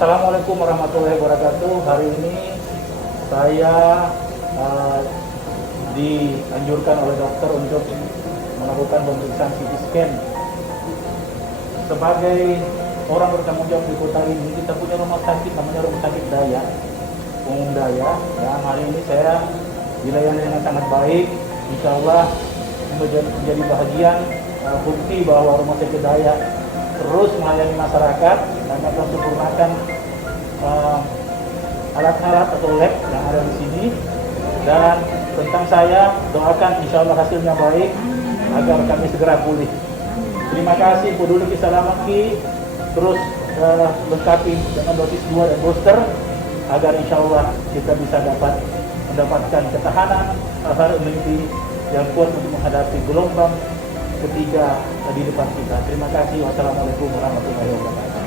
Assalamualaikum warahmatullahi wabarakatuh. Hari ini saya dianjurkan oleh dokter untuk melakukan pemeriksaan CT scan. Sebagai orang bertanggung jawab di kota ini, kita punya rumah sakit namanya Rumah Sakit Daya, Umum Daya. Yang hari ini saya dilayani dengan sangat baik. Insya Allah menjadi bahagian bukti bahwa Rumah Sakit Daya terus melayani masyarakat dan akan sempurnakan alat-alat atau lab yang ada di sini. Dan tentang saya, doakan insya Allah hasilnya baik agar kami segera pulih. Terima kasih. Peduli Kisalamaki terus lengkapi dengan dosis 2 dan booster agar insya Allah kita bisa mendapatkan ketahanan herd immunity yang kuat untuk menghadapi gelombang ketiga di depan kita. Terima kasih. Wassalamualaikum warahmatullahi wabarakatuh.